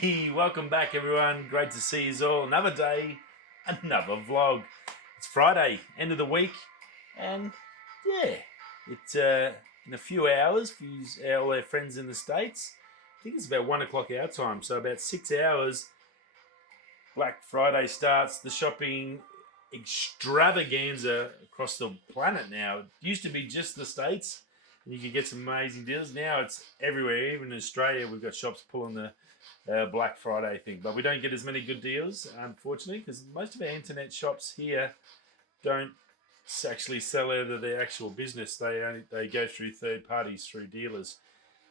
Hey, welcome back everyone. Great to see you all. Another day, another vlog. It's Friday, end of the week, and yeah, it's in a few hours for all our friends in the States. I think it's about 1 o'clock our time, so about 6 hours. Black Friday starts, the shopping extravaganza across the planet now. It used to be just the States, and you could get some amazing deals. Now it's everywhere. Even in Australia, we've got shops pulling the Black Friday thing, but we don't get as many good deals, unfortunately, because most of our internet shops here don't actually sell out of their actual business. They go through third parties, through dealers,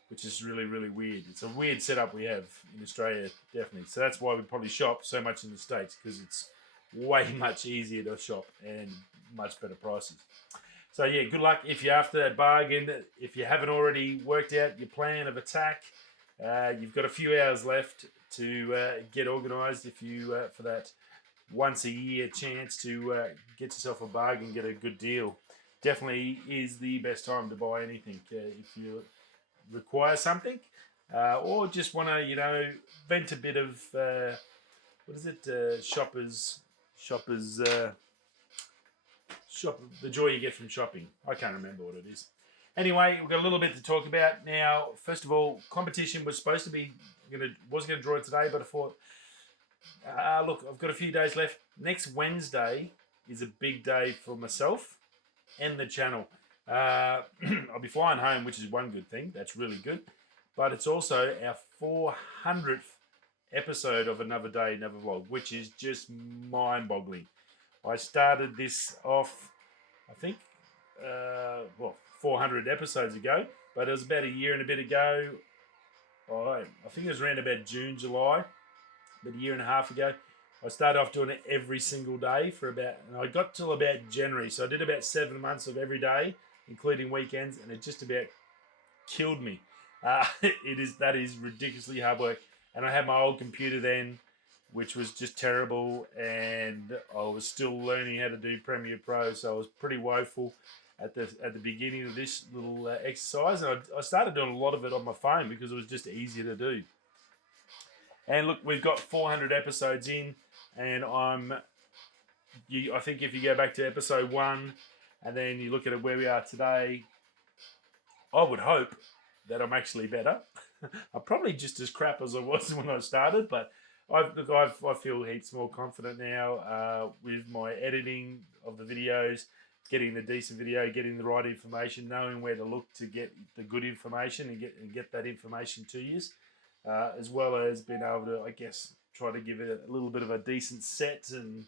which is really weird. It's a weird setup we have in Australia, definitely. So that's why we probably shop so much in the States, because it's way much easier to shop and much better prices. So yeah, good luck if you're after that bargain. If you haven't already worked out your plan of attack, you've got a few hours left to get organised if you for that once a year chance to get yourself a bargain, get a good deal. Definitely is the best time to buy anything if you require something or just want to vent a bit of shoppers shop the joy you get from shopping. I can't remember what it is. Anyway, we've got a little bit to talk about now. First of all, competition was supposed to be wasn't going to draw it today, but I thought, look, I've got a few days left. Next Wednesday is a big day for myself and the channel. I'll be flying home, which is one good thing. That's really good. But it's also our 400th episode of Another Day, Another Vlog, which is just mind-boggling. I started this off, I think, 400 episodes ago, but it was about a year and a bit ago. I think it was around about June, July, about a year and a half ago. I started off doing it every single day and I got till about January. So I did about 7 months of every day, including weekends, and it just about killed me. That is ridiculously hard work. And I had my old computer then, which was just terrible, and I was still learning how to do Premiere Pro, so I was pretty woeful at the beginning of this little exercise, and I started doing a lot of it on my phone because it was just easier to do. And look, we've got 400 episodes in, and I think if you go back to episode 1 and then you look at it where we are today, I would hope that I'm actually better. I'm probably just as crap as I was when I started, but I feel heaps more confident now with my editing of the videos, getting the decent video, getting the right information, knowing where to look to get the good information and get that information to you, as well as being able to, I guess, try to give it a little bit of a decent set and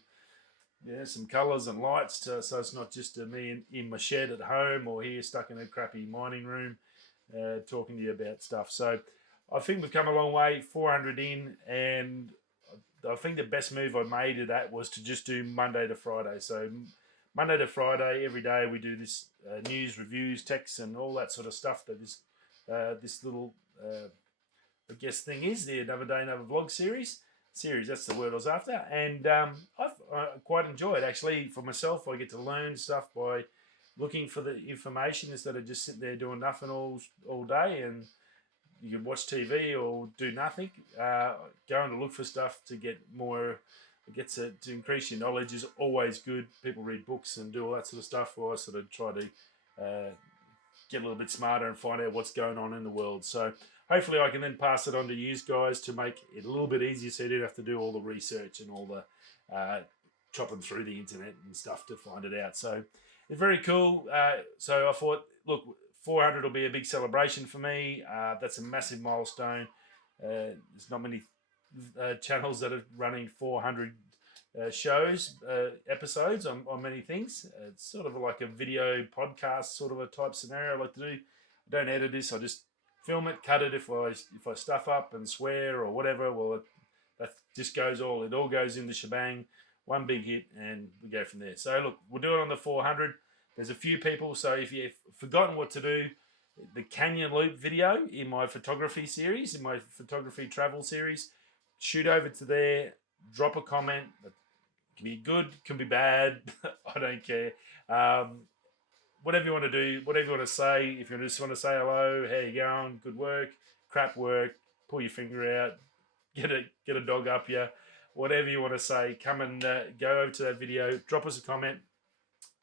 some colours and lights so it's not just me in my shed at home or here stuck in a crappy mining room talking to you about stuff. So I think we've come a long way, 400 in, and I think the best move I made of that was to just do Monday to Friday. So Monday to Friday, every day we do this news, reviews, texts, and all that sort of stuff that this little, I guess, thing is, the Another Day, Another Vlog series. That's the word I was after. And I quite enjoy it, actually. For myself, I get to learn stuff by looking for the information instead of just sitting there doing nothing all day. And you can watch TV or do nothing. Going to look for stuff to get more, to increase your knowledge is always good. People read books and do all that sort of stuff. Or I sort of try to get a little bit smarter and find out what's going on in the world. So hopefully I can then pass it on to you guys to make it a little bit easier so you don't have to do all the research and all the chopping through the internet and stuff to find it out. So it's very cool. So I thought, look, 400 will be a big celebration for me. That's a massive milestone. There's not many channels that are running 400 episodes on many things. It's sort of like a video podcast sort of a type scenario I like to do. I don't edit this. I just film it, cut it if I stuff up and swear or whatever. Well, that just it all goes in the shebang. One big hit, and we go from there. So look, we'll do it on the 400. There's a few people, so if you've forgotten what to do, the Canyon Loop video in my photography series, in my photography travel series, shoot over to there, drop a comment. It can be good, can be bad, I don't care. Whatever you want to do, whatever you want to say. If you just want to say hello, how you going, good work, crap work, pull your finger out, get a dog up you, whatever you want to say. Come and go over to that video, drop us a comment,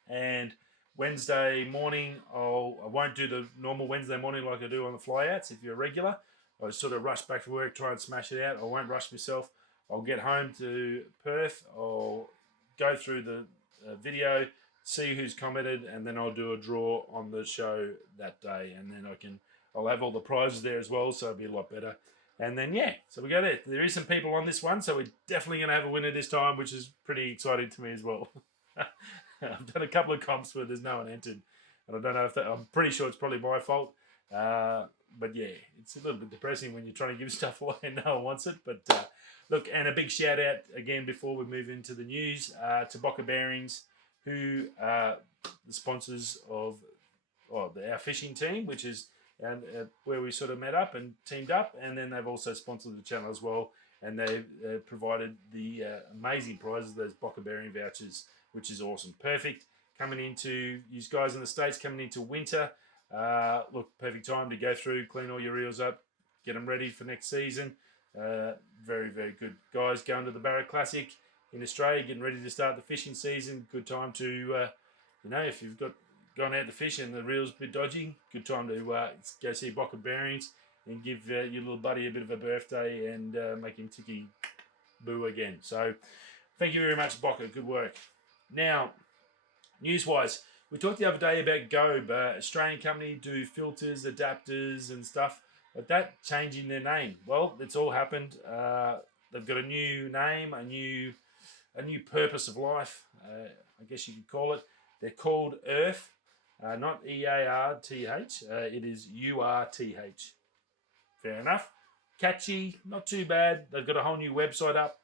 and Wednesday morning I won't do the normal Wednesday morning like I do on the flyouts. If you're a regular, I sort of rush back to work, try and smash it out. I won't rush myself. I'll get home to Perth. I'll go through the video, see who's commented, and then I'll do a draw on the show that day, and then I'll have all the prizes there as well, so it'll be a lot better. And then yeah, so we go there. There is some people on this one, so we're definitely going to have a winner this time, which is pretty exciting to me as well. I've done a couple of comps where there's no one entered, and I don't know if I'm pretty sure it's probably my fault. But yeah, it's a little bit depressing when you're trying to give stuff away and no one wants it. But look, and a big shout out again before we move into the news to Boca Bearings, who are the sponsors of our fishing team, which is where we sort of met up and teamed up, and then they've also sponsored the channel as well, and they've provided the amazing prizes, those Boca Bearing vouchers, which is awesome. Perfect coming into, you guys in the States coming into winter. Look, perfect time to go through, clean all your reels up, get them ready for next season. Very, very good. Guys going to the Barra Classic in Australia, getting ready to start the fishing season. Good time to, if you've gone out to fish and the reel's a bit dodgy, good time to go see Boca Bearings and give your little buddy a bit of a birthday and make him ticky boo again. So thank you very much, Boca. Good work. Now, news-wise, we talked the other day about Gobe, Australian company, do filters, adapters and stuff, but that changing their name. Well, it's all happened. They've got a new name, a new purpose of life, I guess you could call it. They're called Urth, not Earth. It is Urth. Fair enough. Catchy, not too bad. They've got a whole new website up.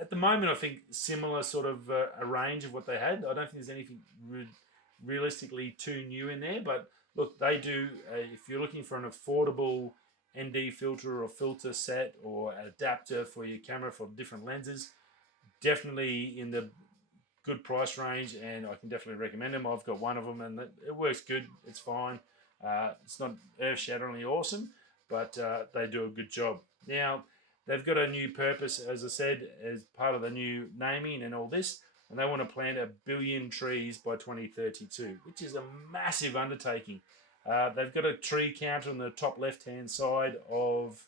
At the moment, I think similar sort of a range of what they had. I don't think there's anything realistically too new in there. But look, they do, if you're looking for an affordable ND filter or filter set or adapter for your camera for different lenses, definitely in the good price range, and I can definitely recommend them. I've got one of them and it works good. It's fine. It's not earth-shatteringly awesome, but they do a good job. Now, they've got a new purpose, as I said, as part of the new naming and all this, and they want to plant 1 billion trees by 2032, which is a massive undertaking. They've got a tree counter on the top left-hand side of,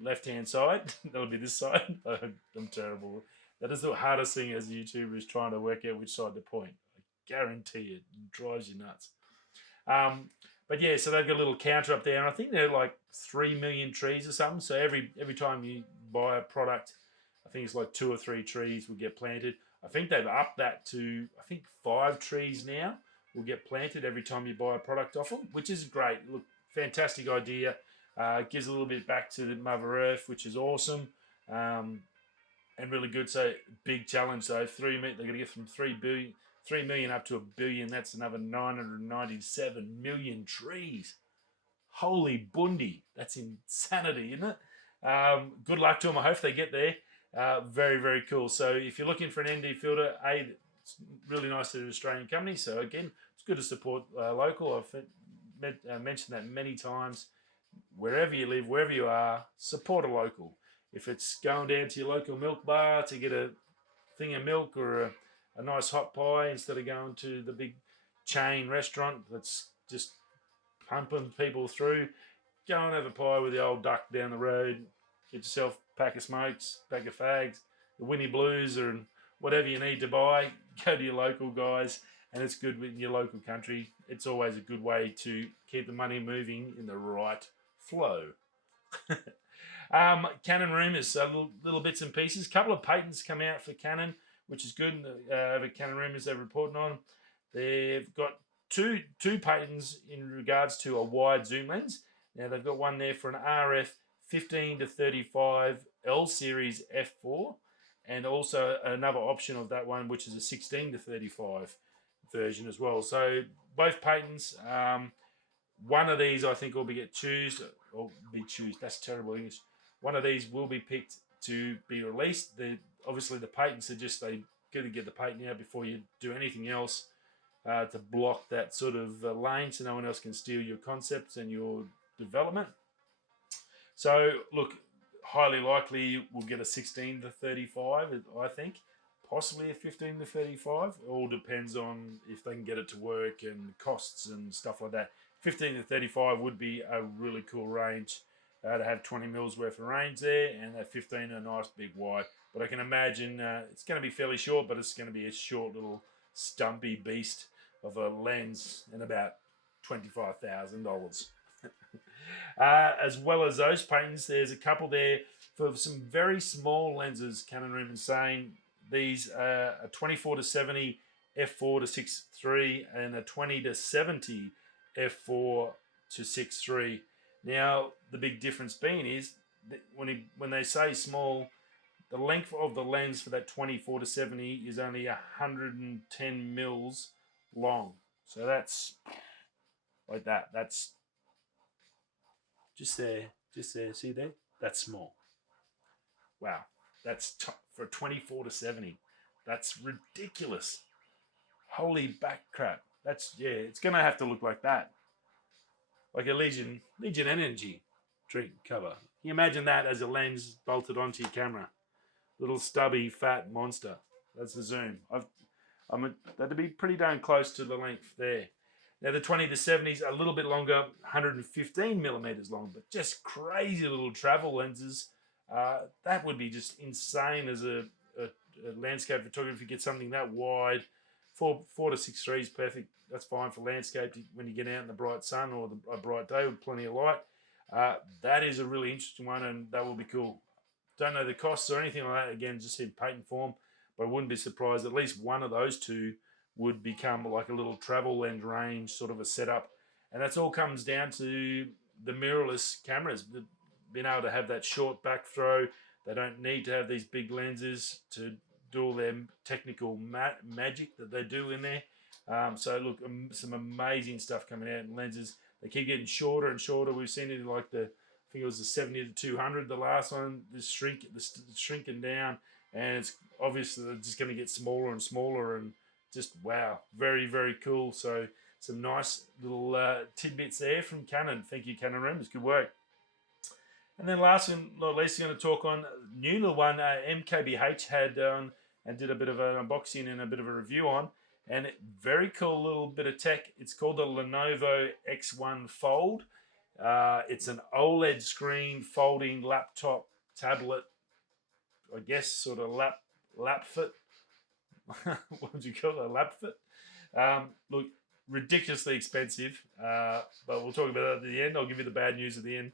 left-hand side. That'll be this side. I'm terrible. That is the hardest thing as a YouTuber, is trying to work out which side to point. I guarantee it drives you nuts. But yeah, so they've got a little counter up there, and I think they're like 3 million trees or something. So every time you buy a product, I think it's like 2 or 3 trees will get planted. I think they've upped that to, 5 trees now will get planted every time you buy a product off them, which is great. Look, fantastic idea. Gives a little bit back to the Mother Earth, which is awesome, and really good. So big challenge. So they're going to get from 3 million up to 1 billion. That's another 997 million trees. Holy bundy. That's insanity, isn't it? Good luck to them. I hope they get there. Very, very cool. So if you're looking for an ND filter, it's really nice to an Australian company. So again, it's good to support local. I've mentioned that many times. Wherever you live, wherever you are, support a local. If it's going down to your local milk bar to get a thing of milk or a nice hot pie instead of going to the big chain restaurant that's just pumping people through, go and have a pie with the old duck down the road. Get yourself a pack of smokes, pack of fags, the Winnie Blues, or whatever you need to buy. Go to your local guys, and it's good in your local country. It's always a good way to keep the money moving in the right flow. Canon Rumours, little bits and pieces. A couple of patents come out for Canon, which is good. Over Canon Rumours, they're reporting on. They've got two patents in regards to a wide zoom lens. Now they've got one there for an RF 15 to 35 L series f4, and also another option of that one, which is a 16 to 35 version as well. So both patents. One of these I think will be choose. That's terrible English. One of these will be picked to be released. Obviously the patents are just, they got to get the patent out before you do anything else to block that sort of lane, so no one else can steal your concepts and your development. So look, highly likely we'll get a 16 to 35, I think. Possibly a 15 to 35. All depends on if they can get it to work and costs and stuff like that. 15 to 35 would be a really cool range to have 20 mils worth of range there, and that 15 a nice big wide. But I can imagine it's going to be fairly short, but it's going to be a short little stumpy beast of a lens and about $25,000. As well as those patents, there's a couple there for some very small lenses. Canon Rumour saying these are a 24 to 70 f4 to 6.3 and a 20 to 70 f4 to 6.3. Now the big difference being is that when they say small, the length of the lens for that 24 to 70 is only 110 mils long. So that's like that. That's just there. See there? That's small. Wow. That's for 24 to 70. That's ridiculous. Holy back crap. It's going to have to look like that. Like a Legion Energy drink cover. Can you imagine that as a lens bolted onto your camera? Little stubby fat monster. That's the zoom. That'd be pretty darn close to the length there. Now the 20 to 70s are a little bit longer, 115 millimeters long, but just crazy little travel lenses. That would be just insane as a landscape photographer. If you get something that wide, 4 to 6.3 is perfect. That's fine for landscape when you get out in the bright sun or a bright day with plenty of light. That is a really interesting one, and that will be cool. Don't know the costs or anything like that. Again, just in patent form, but I wouldn't be surprised at least one of those two would become like a little travel lens range sort of a setup. And that's all comes down to the mirrorless cameras, being able to have that short back throw. They don't need to have these big lenses to do all their technical magic that they do in there. So look, some amazing stuff coming out in lenses. They keep getting shorter and shorter. We've seen it in like I think it was the 70 to 200, the last one, this shrinking down, and it's obviously they're just going to get smaller and smaller, and just wow, very, very cool. So some nice little tidbits there from Canon. Thank you, Canon Rumour. Good work. And then last and not least, I'm going to talk on new little one MKBH had and did a bit of an unboxing and a bit of a review on. And very cool little bit of tech. It's called the Lenovo X1 Fold. It's an OLED screen folding laptop tablet, I guess, sort of lap fit. What would you call it? A lap fit? Look, ridiculously expensive, but we'll talk about that at the end. I'll give you the bad news at the end.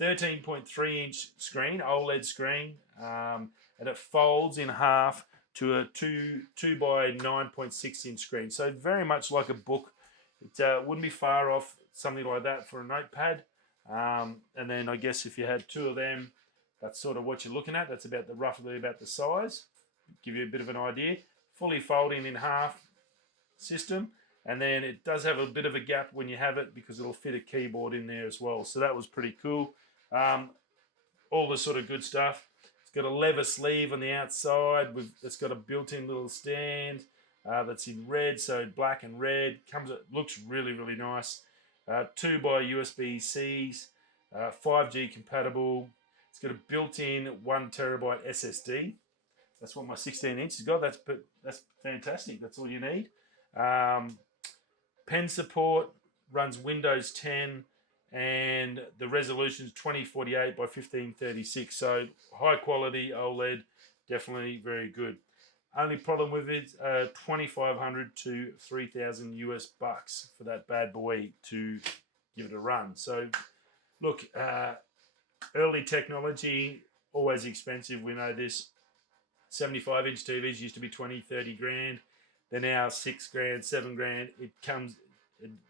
13.3 inch screen, OLED screen, and it folds in half to a 2 by 9.6 inch screen. So very much like a book. It wouldn't be far off something like that for a notepad. And then I guess if you had two of them, that's sort of what you're looking at. That's about roughly about the size. Give you a bit of an idea. Fully folding in half system. And then it does have a bit of a gap when you have it because it'll fit a keyboard in there as well. So that was pretty cool. All the sort of good stuff. It's got a leather sleeve on the outside. It's got a built-in little stand that's in red, so black and red. Looks really, really nice. 2 by USB-Cs, 5G compatible. It's got a built-in 1 terabyte SSD. That's what my 16 inch has got. That's fantastic. That's all you need. Pen support, runs Windows 10, and the resolution is 2048 by 1536. So high quality OLED, definitely very good. Only problem with it, $2,500 to $3,000 US bucks for that bad boy to give it a run. So look, early technology, always expensive. We know this. 75 inch TVs used to be 20, 30 grand. They're now 6 grand, 7 grand. It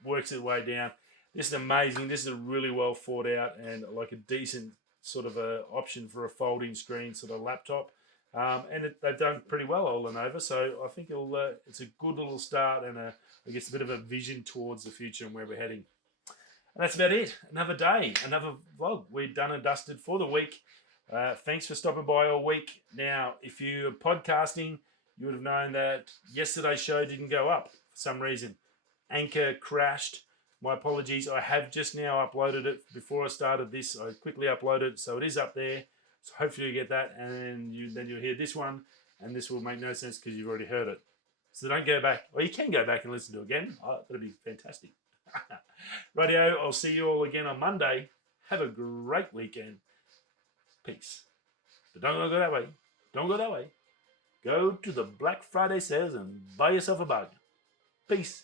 works its way down. This is amazing. This is a really well thought out and like a decent sort of a option for a folding screen sort of laptop. And they've done pretty well, Lenovo. So I think it's a good little start and I guess a bit of a vision towards the future and where we're heading. And that's about it. Another day, another vlog. We're done and dusted for the week. Thanks for stopping by all week. Now, if you're podcasting, you would have known that yesterday's show didn't go up for some reason. Anchor crashed. My apologies. I have just now uploaded it. Before I started this, I quickly uploaded it, so it is up there. So hopefully you get that, and then you'll hear this one, and this will make no sense because you've already heard it. So don't go back. Or you can go back and listen to it again. Oh, that'll be fantastic. Radio, I'll see you all again on Monday. Have a great weekend. Peace. But don't go that way. Don't go that way. Go to the Black Friday sales and buy yourself a bargain. Peace.